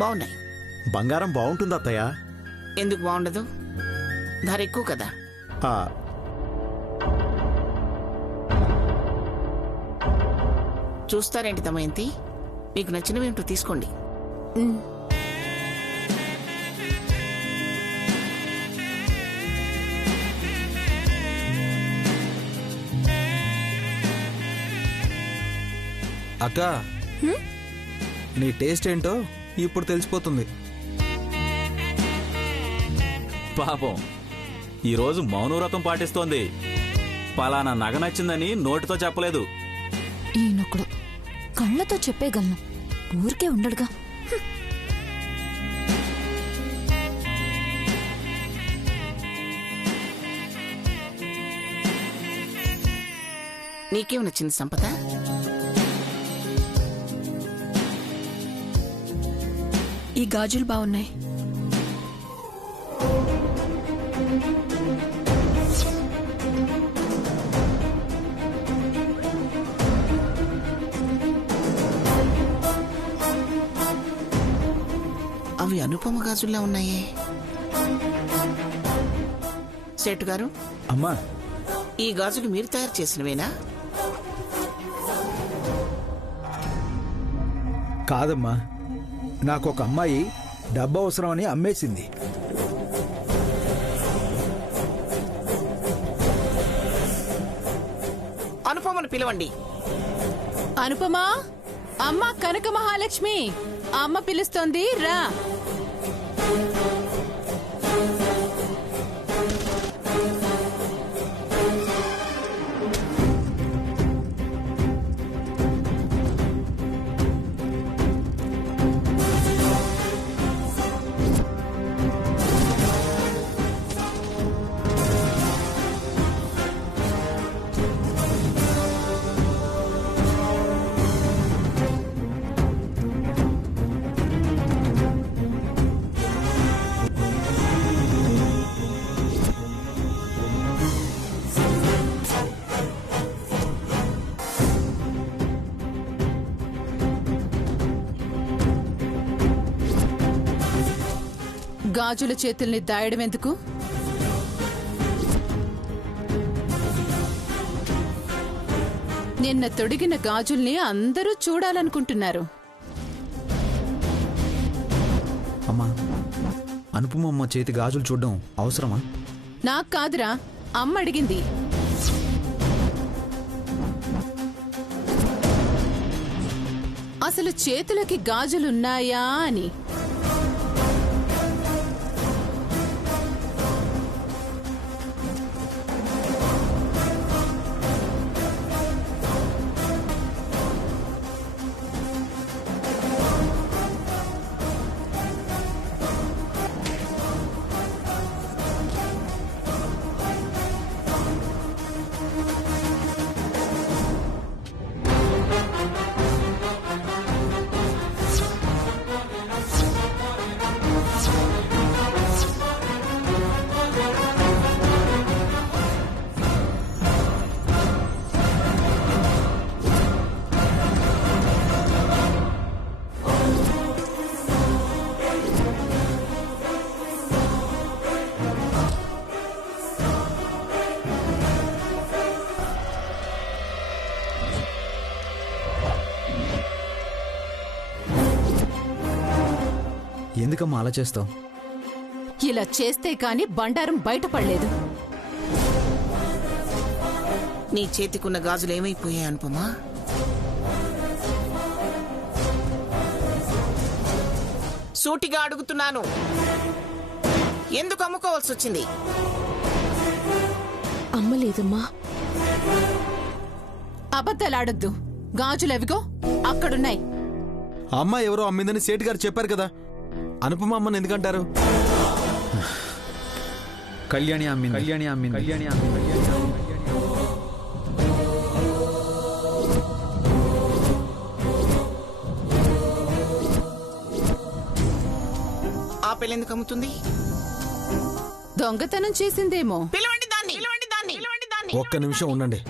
బాగున్నాయి. బంగారం బాగుంటుంది అత్తయ్య. ఎందుకు బాగుండదు? ధర ఎక్కువ కదా. చూస్తారేంటి దమయంతి? మీకు నచ్చినవేంటో తీసుకోండి. అక్క, నీ టేస్ట్ ఏంటో ఇప్పుడు తెలిసిపోతుంది. పాపం ఈరోజు మౌనవ్రతం పాటిస్తోంది. పలానా నగ నచ్చిందని నోటితో చెప్పలేదు. ఈయనొకడు కళ్ళతో చెప్పేగలను, ఊరికే ఉండడుగా. నీకేం నచ్చింది సంపద? ఈ గాజులు బాగున్నాయి. అవి అనుపమ గాజుల్లా ఉన్నాయే. సేటు గారు, అమ్మా, ఈ గాజులు మీరు తయారు చేసినవేనా? కాదమ్మా, నాకొక అమ్మాయి డబ్బు అవసరమని అమ్మేసింది. అనుపమను పిలవండి. అనుపమా, అమ్మ కనక మహాలక్ష్మి, అమ్మ పిలుస్తోంది, రా. గాజుల చేతుల్ని దాయడం ఎందుకు? నిన్న తొడిగిన గాజుల్ని అందరూ చూడాలనుకుంటున్నారు. అమ్మా, అనుపమమ్మ చేతి గాజులు చూడడం అవసరమా? నాకు కాదురా, అమ్మ అడిగింది. అసలు చేతులకి గాజులున్నాయా అని. ఎందుకమ్మా అలా చేస్తావు? ఇలా చేస్తే కాని బండారం బయటపడలేదు. నీ చేతికున్న గాజులు ఏమైపోయాయి అనుపమా? సూటిగా అడుగుతున్నాను, ఎందుకు అమ్ముకోవాల్సి వచ్చింది? అమ్మలేదమ్మా. అబద్ధాలాడొద్దు. గాజులెవిగో అక్కడున్నాయి. అమ్మ ఎవరో అమ్మిందని సేటు గారు చెప్పారు కదా, అనుపమ అమ్మని ఎందుకంటారు? కళ్యాణి అమ్మింది, కళ్యాణి అమ్మింది, కళ్యాణి అమ్మింది. ఆ పెళ్ళెందుకు అమ్ముతుంది? దొంగతనం చేసిందేమో. పిలవండి దాన్ని, పిలవండి దాన్ని, పిలవండి దాన్ని. ఒక్క నిమిషం ఉండండి.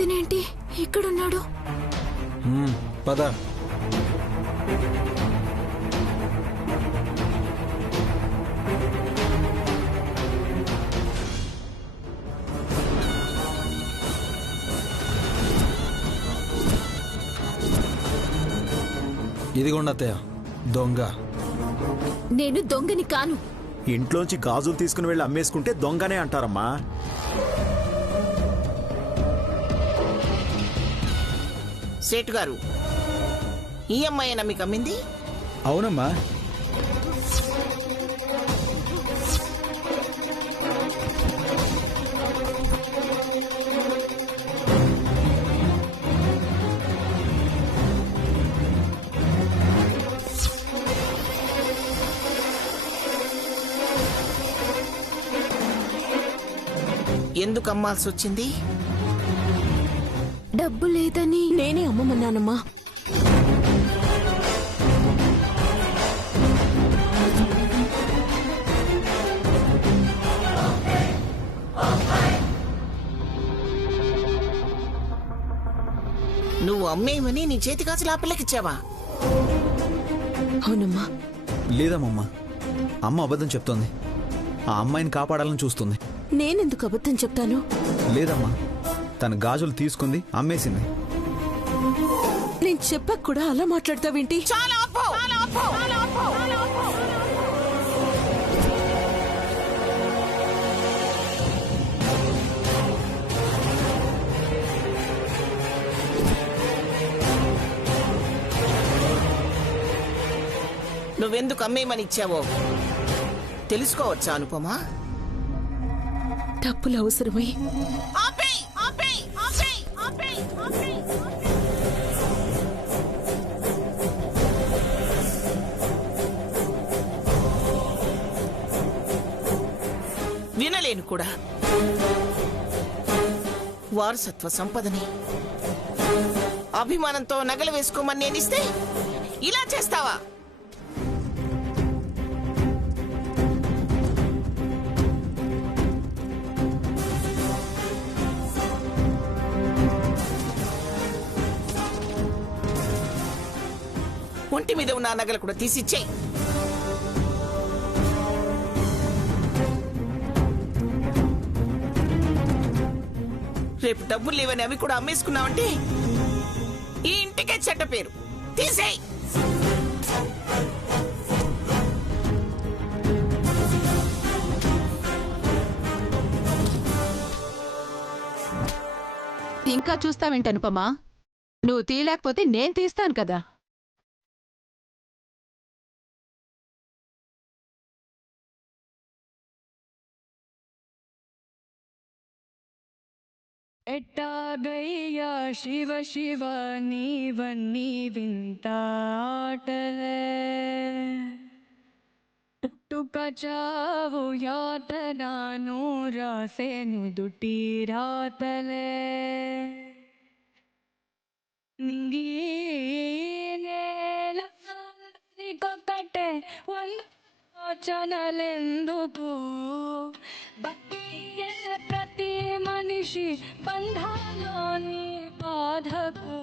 వదినేంటి ఇక్కడున్నాడు? పద. ఇదిగోండి అత్తయ్య, దొంగ. నేను దొంగని కాను. ఇంట్లోంచి గాజులు తీసుకుని వెళ్ళి అమ్మేసుకుంటే దొంగనే అంటారమ్మా. సేటు గారు, ఈ అమ్మాయినా మీకు అమ్మింది? అవునమ్మా. ఎందుకు అమ్మాల్సి వచ్చింది? డబ్బు లేదని నేనే అమ్మమన్నానమ్మా. నువ్వు అమ్మేయమని నీ చేతి గాజులు ఆ పిల్లకిచ్చావా? అవునమ్మా. లేదమ్మా, అమ్మ అబద్ధం చెప్తోంది. ఆ అమ్మాయిని కాపాడాలని చూస్తుంది. నేనెందుకు అబద్ధం చెప్తాను? లేదమ్మా, తన గాజులు తీసుకుంది, అమ్మేసింది. నేను చెప్పక కూడా అలా మాట్లాడతావేంటి? చాలా ఆపు! నువ్వెందుకు అమ్మేయమని ఇచ్చావో తెలుసుకోవచ్చా అనుపమా? డబ్బులు అవసరమై. వినలేను కూడా. వారసత్వ సంపదని అభిమానంతో నగలు వేసుకోమని నేనిస్తే ఇలా చేస్తావా? ఒంటి మీద ఉన్న నగలు కూడా తీసిచ్చేయి. రేపు డబ్బులు లేవని అవి కూడా అమ్మేసుకున్నావంటే ఈ ఇంటికే చెడ్డ పేరు. తీసేయి. ఇంకా చూస్తావేంటనుపమా? నువ్వు తీయలేకపోతే నేను తీస్తాను కదా. ఎట్టాగయ్యా శివ శివ నీవన్నీ వింత ఆటలే, పుట్టుక చావు యాతనాను రాసేను దుటి రాతలే, నింగి నేలొక్కటే వచనలెందుకు, ప్రతి మనిషి బంధాలోని బాధకు,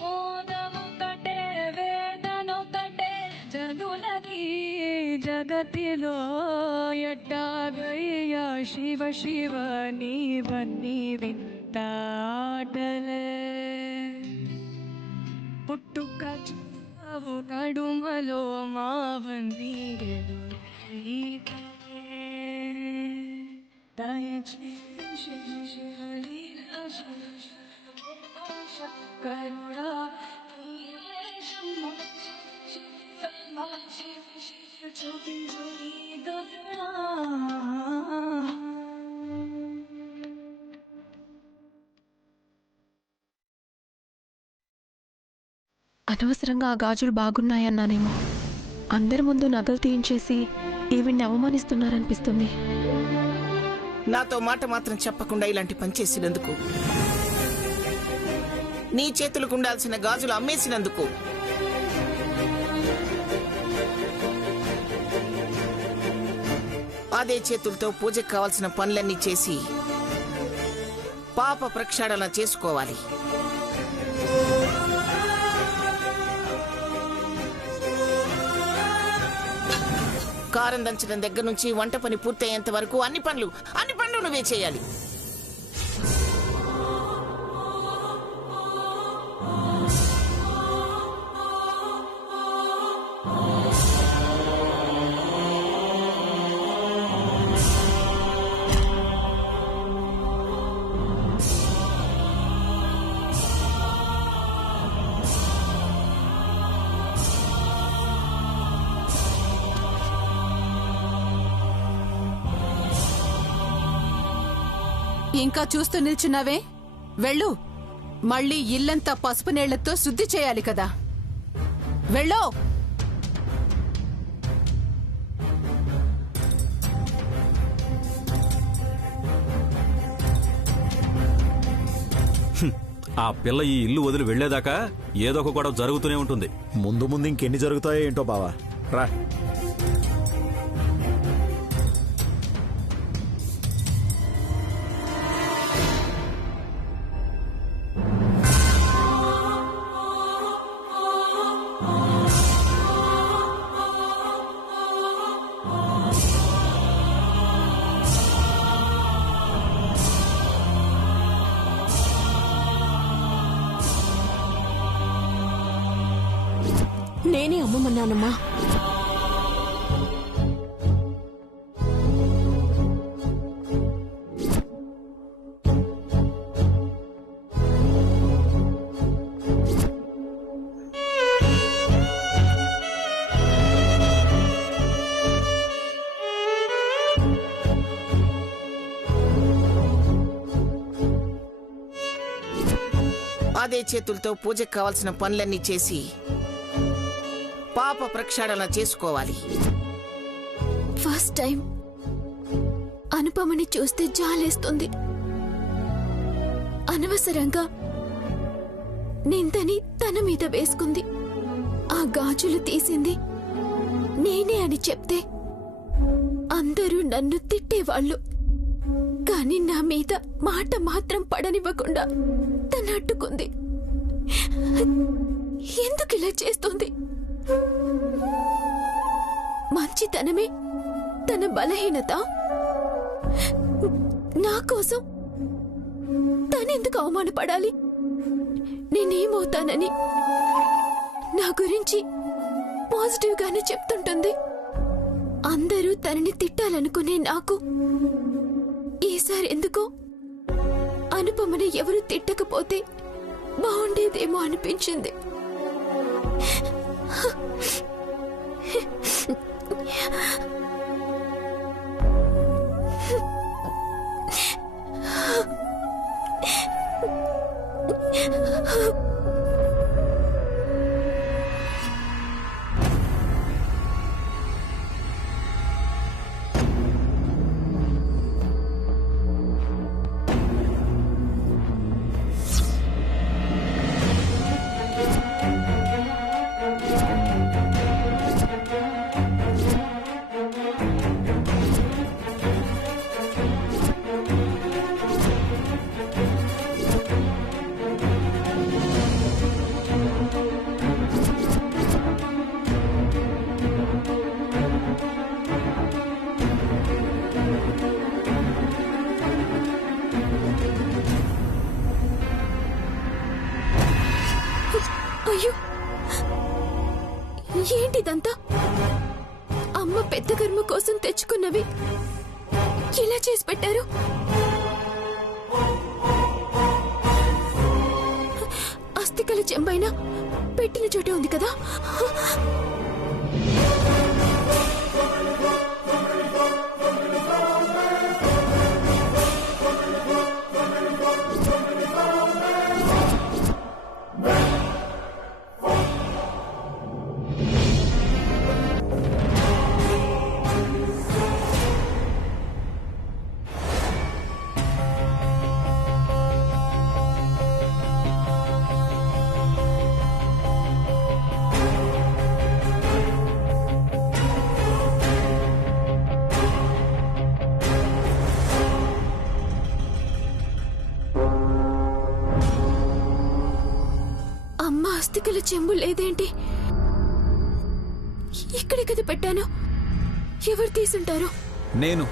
మోదమొకటే వేదనొకటే జనులకి జగతిలో, ఎట్టాగయ్యా శివ శివ నీవన్నీ వింత ఆటలే, పుట్టుక చావు నడుమలో మావన్నీ కరుణా అనవసరంగా ఆ గాజులు బాగున్నాయన్నానేమో. అందరి ముందు నగలు తీయించేసి ఈవిడ్ని అవమానిస్తున్నారనిపిస్తుంది. నాతో మాట మాత్రం చెప్పకుండా ఇలాంటి పని చేసినందుకు, నీ చేతులకు ఉండాల్సిన గాజులు అమ్మేసినందుకు, అదే చేతులతో పూజకు కావాల్సిన పనులన్నీ చేసి పాప ప్రక్షాళన చేసుకోవాలి. కారం దంచడం దగ్గర నుంచి వంట పని పూర్తయ్యేంత వరకు అన్ని పనులు నువ్వే చేయాలి. ఇంకా చూస్తూ నిల్చున్నావే? వెళ్ళు. మళ్ళీ ఇల్లంతా పసుపు నీళ్లతో శుద్ధి చేయాలి కదా. వెళ్ళు. ఆ పిల్ల ఈ ఇల్లు వదిలి వెళ్లేదాకా ఏదో ఒక గొడవ జరుగుతూనే ఉంటుంది. ముందు ముందు ఇంకెన్ని జరుగుతాయో ఏంటో బావా. రా. నేనే అమ్మమన్నానమ్మా. అదే చేతులతో పూజకు కావాల్సిన పనులన్నీ చేసి పాప ప్రక్షాళన చేసుకోవాలి. ఫస్ట్ టైం అనుపమని చూస్తే జాలేస్తుంది. అనవసరంగా నిందని తన మీద వేసుకుంది. ఆ గాజులు తీసింది నేనే అని చెప్తే అందరూ నన్ను తిట్టేవాళ్లు. కాని నా మీద మాట మాత్రం పడనివ్వకుండా తనట్టుకుంది. ఎందుకిలా చేస్తుంది? మంచితనమే తన బలహీనత. నా కోసం తనెందుకు అవమానపడాలి? నేనేమవుతానని నా గురించి పాజిటివ్ గానే చెప్తుంటుంది. అందరూ తనని తిట్టాలనుకునే నాకు ఈసారి ఎందుకో అనుపమని ఎవరు తిట్టకపోతే బాగుండేదేమో అనిపించింది. అయ్యో, ఏంటిదంతా? అమ్మ పెద్ద కర్మ కోసం తెచ్చుకున్నవి ఇలా చేసి పెట్టారు. అస్థికల చెంబైనా పెట్టిన చోటే ఉంది కదా. అస్థికల చెంబు లేదేంటి? ఇక్కడే కదా పెట్టాను. ఎవరు తీసుంటారు? నేను.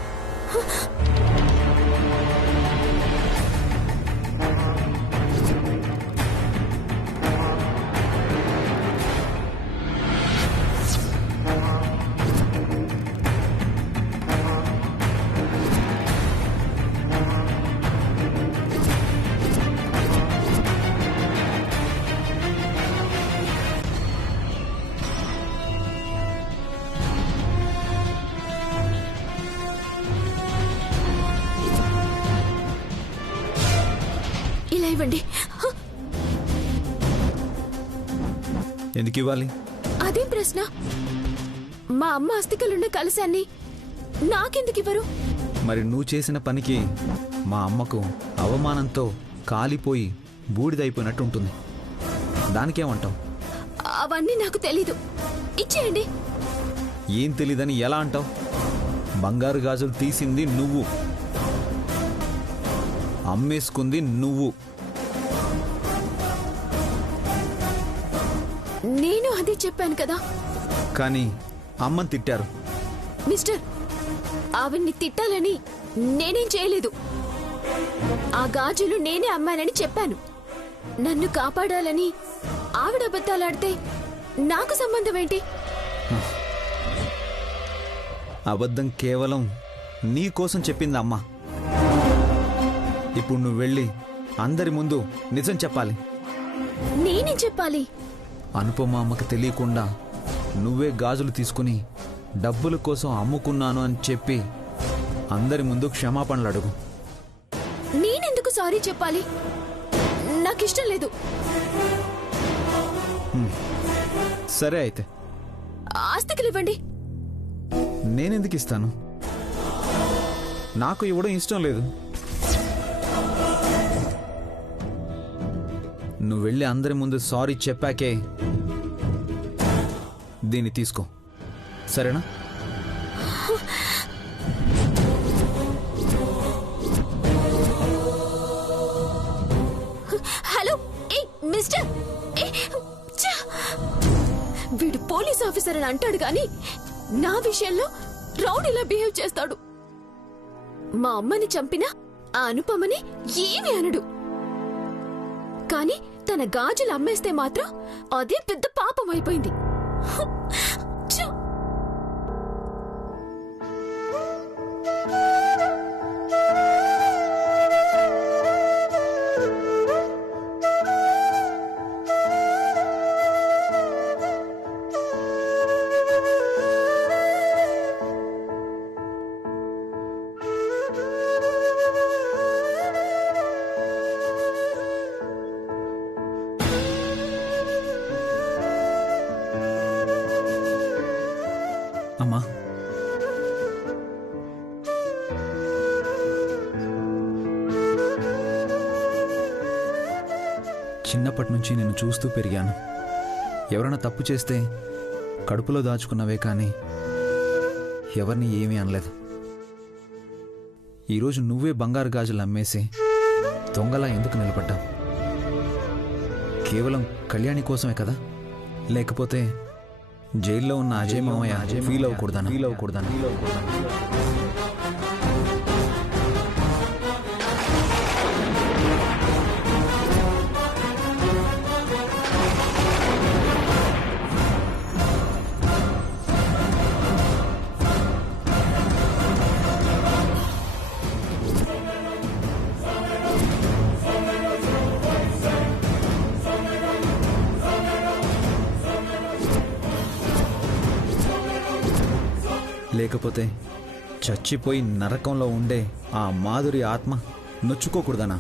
ఇలా ఇవ్వండి. ఎందుకు ఇవ్వాలి? అదేం ప్రశ్న? మా అమ్మ అస్థికలున్న కలశాన్ని నాకెందుకు ఇవ్వరు? మరి నువ్వు చేసిన పనికి మా అమ్మకు అవమానంతో కాలిపోయి బూడిదైపోయినట్టు ఉంటుంది. దానికేమంటావు? అవన్నీ నాకు తెలీదు. ఇచ్చేయండి. ఏం తెలీదని ఎలా అంటావు? బంగారు గాజులు తీసింది నువ్వు, అమ్మేసుకుంది నువ్వు. నేను అదే చెప్పాను కదా. కానీ అమ్మని తిట్టారు. మిస్టర్, ఆవిడ్ని తిట్టాలని నేనేం చేయలేదు. ఆ గాజులు నేనే అమ్మానని చెప్పాను. నన్ను కాపాడాలని ఆవిడ అబద్ధాలాడితే నాకు సంబంధం ఏంటి? అబద్ధం కేవలం నీ కోసం చెప్పింది అమ్మ. ఇప్పుడు నువ్వు వెళ్ళి అందరి ముందు నిజం చెప్పాలి. నేనేం చెప్పాలి? అనుపమ అమ్మకి తెలియకుండా నువ్వే గాజులు తీసుకుని డబ్బుల కోసం అమ్ముకున్నాను అని చెప్పి అందరి ముందు క్షమాపణలు అడుగు. నేనెందుకు సారీ చెప్పాలి? నాకిష్టం లేదు. సరే అయితే ఆస్తికలు ఇవ్వండి. నేనెందుకు ఇస్తాను? నాకు ఇవ్వడం ఇష్టం లేదు. నువ్వు వెళ్ళి అందరి ముందు సారీ చెప్పాకే దీన్ని తీసుకో, సరేనా? హలో, ఏ మిస్టర్, వీడు పోలీస్ ఆఫీసర్ అని అంటాడు గాని నా విషయంలో రౌడీలా బిహేవ్ చేస్తాడు. మా అమ్మని చంపినా ఆ అనుపమని ఏమీ అనడు. కానీ తన గాజులు అమ్మేస్తే మాత్రం అదే పెద్ద పాపం అయిపోయింది. అమ్మా, చిన్నప్పటి నుంచి నేను చూస్తూ పెరిగాను. ఎవరైనా తప్పు చేస్తే కడుపులో దాచుకున్నవే కానీ ఎవరిని ఏమీ అనలేదు. ఈరోజు నువ్వే బంగారు గాజులు అమ్మేసి దొంగలా ఎందుకు నిలబడ్డావు? కేవలం కళ్యాణి కోసమే కదా? లేకపోతే జైల్లో ఉన్న అజయ్ మామయ్య ఫీల్ అవ్వకూడదనా? లేకపోతే చచ్చిపోయి నరకంలో ఉండే ఆ మాధురి ఆత్మ నొచ్చుకోకూడదనా?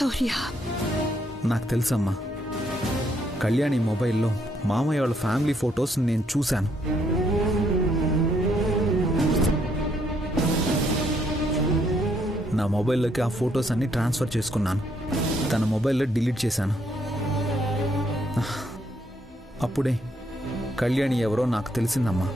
శౌర్య, నాకు తెలుసమ్మా. కళ్యాణి మొబైల్లో మామయ్య వాళ్ళ ఫ్యామిలీ ఫొటోస్ నేను చూశాను. నా మొబైల్లోకి ఆ ఫొటోస్ అన్ని ట్రాన్స్ఫర్ చేసుకున్నాను. తన మొబైల్లో డిలీట్ చేశాను. అప్పుడే కళ్యాణి ఎవరో నాకు తెలిసిందమ్మా.